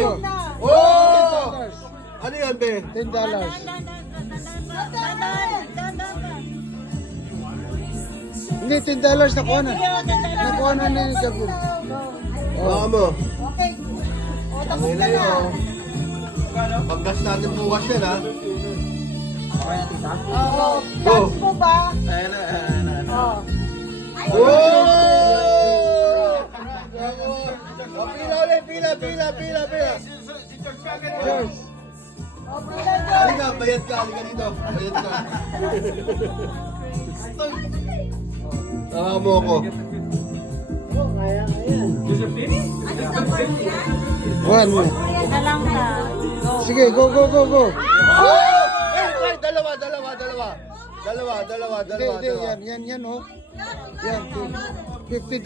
go. Oh! Ano yan, be? $10. Hindi, $10 nakuha na. Nakuha na ni Jabul. Baka mo. Okay. O, tapos Ang ka ina na. yun. Paggas natin bukas yan, ha? Oo. Go. Chance mo ba? Ayan na, ayan na. Oo. Oh! Oh, pila ulit, pila. Cheers. O, pila doon. Halika, bayad ka dito. Bayad ka. Tama mo ako. One more. Na lang na. Sige, go. Oh! Ay, dalawa. Hindi, yan, oh. Yan, $50.